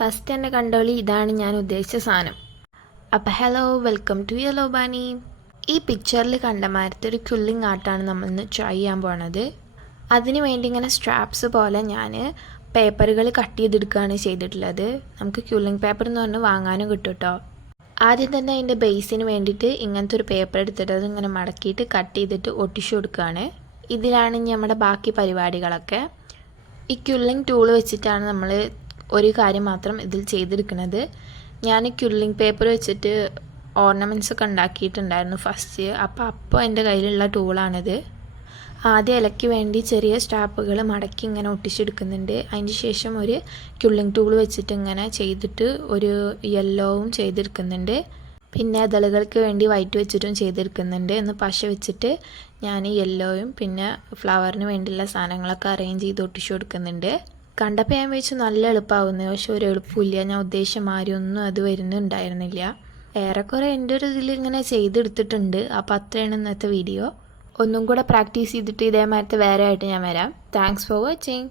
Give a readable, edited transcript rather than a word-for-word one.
First തന്നെ കണ്ടോളി, ഇതാണ് ഞാൻ ഉദ്ദേശിച്ച സാധനം. അപ്പോൾ hello, welcome to yellow bunny. ഈ പിക്ചറിൽ കണ്ട മാരത്തെ ഒരു ക്വില്ലിംഗ് ആർട്ടാണ് നമ്മൾ ഇന്ന് ട്രൈ ചെയ്യാൻ പോണത്. അതിന് വേണ്ടി ഇങ്ങനെ സ്ട്രാപ്സ് പോലെ ഞാൻ പേപ്പറുകൾ കട്ട് ചെയ്തെടുക്കുകയാണ് ചെയ്തിട്ടുള്ളത്. നമുക്ക് ക്വില്ലിംഗ് പേപ്പർ എന്ന് പറഞ്ഞ് വാങ്ങാനും കിട്ടും കേട്ടോ. ആദ്യം തന്നെ അതിൻ്റെ ബേസിന് വേണ്ടിയിട്ട് ഇങ്ങനത്തെ ഒരു പേപ്പർ എടുത്തിട്ട് അത് ഇങ്ങനെ മടക്കിയിട്ട് കട്ട് ചെയ്തിട്ട് ഒട്ടിച്ചു കൊടുക്കുകയാണ്. ഇതിലാണ് നമ്മുടെ ബാക്കി പരിപാടികളൊക്കെ. ഈ ക്വില്ലിംഗ് ടൂൾ വെച്ചിട്ടാണ് നമ്മൾ ഒരു കാര്യം മാത്രം ഇതിൽ ചെയ്തെടുക്കുന്നത്. ഞാൻ ക്വില്ലിംഗ് പേപ്പർ വെച്ചിട്ട് ഓർണമെൻറ്റ്സ് ഒക്കെ ഉണ്ടാക്കിയിട്ടുണ്ടായിരുന്നു ഫസ്റ്റ്. അപ്പോൾ എൻ്റെ കയ്യിലുള്ള ടൂളാണിത്. ആദ്യം ഇലയ്ക്ക് വേണ്ടി ചെറിയ സ്റ്റാപ്പുകൾ മടക്കി ഇങ്ങനെ ഒട്ടിച്ചെടുക്കുന്നുണ്ട്. അതിന് ശേഷം ഒരു ക്വില്ലിംഗ് ടൂൾ വെച്ചിട്ട് ഇങ്ങനെ ചെയ്തിട്ട് ഒരു യെല്ലോവും ചെയ്തെടുക്കുന്നുണ്ട്. പിന്നെ ഇതളുകൾക്ക് വേണ്ടി വൈറ്റ് വെച്ചിട്ടും ചെയ്തെടുക്കുന്നുണ്ട്. ഒന്ന് പശ വെച്ചിട്ട് ഞാൻ യെല്ലോയും പിന്നെ ഫ്ലവറിന് വേണ്ടിയുള്ള സാധനങ്ങളൊക്കെ അറേഞ്ച് ചെയ്ത് ഒട്ടിച്ചു കൊടുക്കുന്നുണ്ട്. കണ്ടപ്പോൾ ഞാൻ വെച്ച് നല്ല എളുപ്പമാവുന്നത്, പക്ഷെ ഒരു എളുപ്പമില്ല. ഞാൻ ഉദ്ദേശിച്ച മാതിരി ഒന്നും അത് വരുന്നുണ്ടായിരുന്നില്ല. ഏറെക്കുറെ എൻ്റെ ഒരു ഇതിൽ ഇങ്ങനെ ചെയ്തെടുത്തിട്ടുണ്ട്. അപ്പോൾ അത്രയാണ് ഇന്നത്തെ വീഡിയോ. ഒന്നും കൂടെ പ്രാക്ടീസ് ചെയ്തിട്ട് ഇതേമാതിരത്തെ വേറെ ആയിട്ട് ഞാൻ വരാം. Thanks for watching.